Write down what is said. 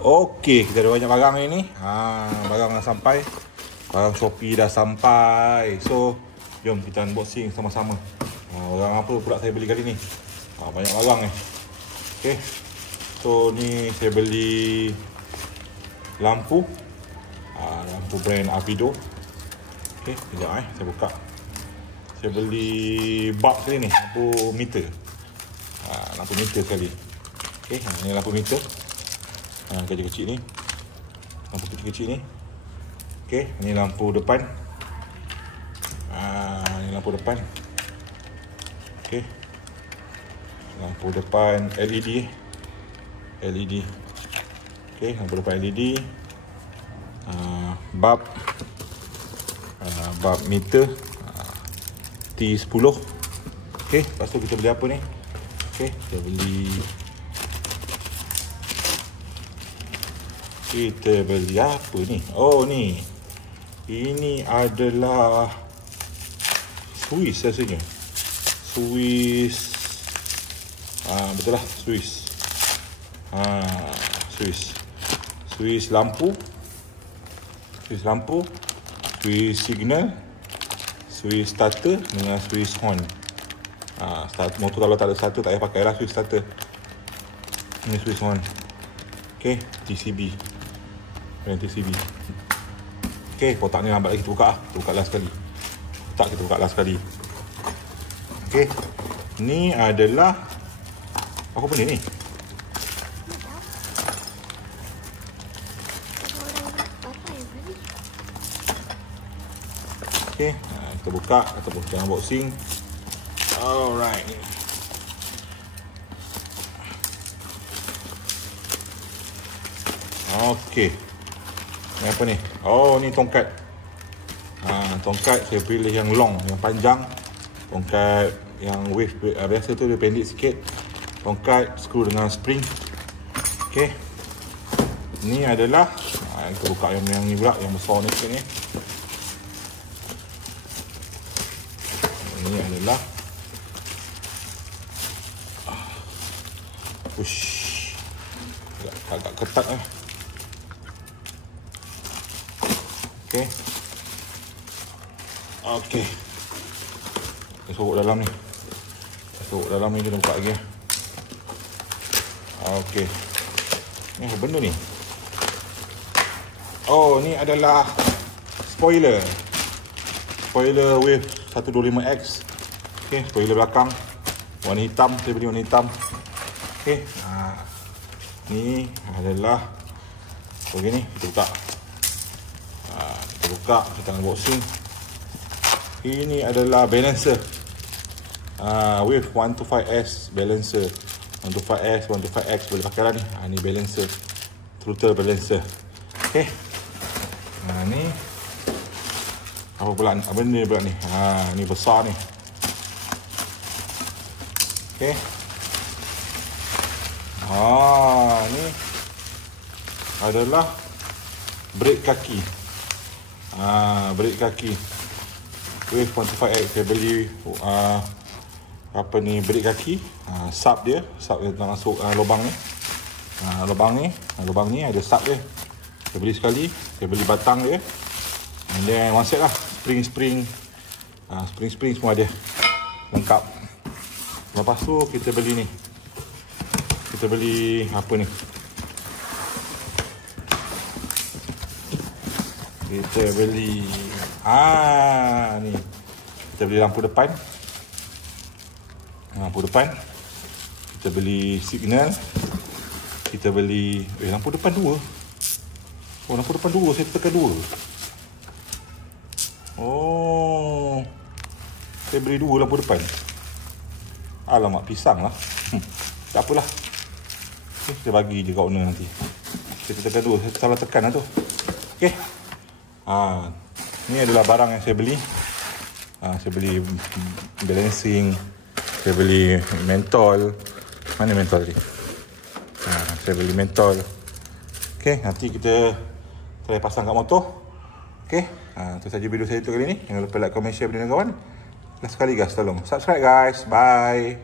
Okey, kita ada banyak barang ni. Barang dah sampai. Barang Shopee dah sampai. So, jom kita unboxing sama-sama. Barang apa pula saya beli kali ni? Banyak barang ni. Okey. So, ni saya beli lampu. Lampu brand Avido. Okey, sekejap saya buka. Saya beli bulb sekali ni, lampu meter. Lampu meter sekali. Okey, ni lampu meter. Kecil-kecil ni. Lampu kecil-kecil ni. Okey, ni lampu depan. Ni lampu depan. Okey. Lampu depan LED. LED. Okey, lampu depan LED. Bulb. Bulb meter. T10. Okey, lepas tu kita beli apa ni? Okey, kita beli apa ni? Oh, ni. Ini adalah Swiss rasanya. Swiss. Betul lah, Swiss. Swiss lampu. Swiss lampu. Swiss signal. Swiss starter dengan Swiss horn. Motor kalau tak ada starter tak payah pakai lah Swiss starter. Ini Swiss horn. Okey, TCB. Brand TCB. Okey, kotak ni lambat lagi kita buka. Kita buka last sekali. Kotak kita buka last sekali. Okey. Ni adalah apa benda ni? Okey, kita buka ataupun kita unboxing. Alright. Okey. Ni apa ni? Oh, ni tongkat. Tongkat saya pilih yang long, yang panjang. Tongkat yang wave biasa tu dia pendek sikit. Tongkat skru dengan spring. Okey. Ni adalah kita buka yang ni pula, yang besar ni sikit ni. Ini adalah agak ketat Okey. Okey. Kita sorok dalam ni. Kita buka lagi. Okey. Ni apa benda ni? Oh, ni adalah spoiler. Spoiler wave 125X. Okey, spoiler belakang warna hitam, saya beli warna hitam. Okey, ni adalah begini, kita buka. Kita unboxing. Ini adalah balancer. Wave 125S balancer. 125S, 125X boleh pakai lah ni. Ni balancer. Throttle balancer. Okey. Ni apa pula? Apa ni pula ni? Ni besar ni. Okey. Ni adalah brake kaki. Brake kaki. Wave 125X saya beli apa ni, brake kaki. Sub dia nak masuk lubang ni. Lubang ni ada sub dia. Saya beli sekali, saya beli batang dia. And then one set lah. Spring semua ada. Lengkap. Lepas tu kita beli ni. Kita beli apa ni? Kita beli ni. Kita beli lampu depan. Kita beli signal. Kita beli lampu depan 2. Oh, lampu depan 2, saya tekan 2. Oh. Saya beli 2 lampu depan. Alamak, pisang lah. Tak apalah. Okay, saya bagi je kat owner nanti. Saya tekan 2, saya salah tekan lah tu. Okay. Ni adalah barang yang saya beli. Saya beli balancing. Saya beli mentol. Mana mentol tadi? Saya beli mentol. Okay, nanti kita pasang kat motor. Okay, itu saja video saya untuk kali ni. Jangan lupa like, comment, share video dengan kawan. Last sekali guys, tolong subscribe guys. Bye.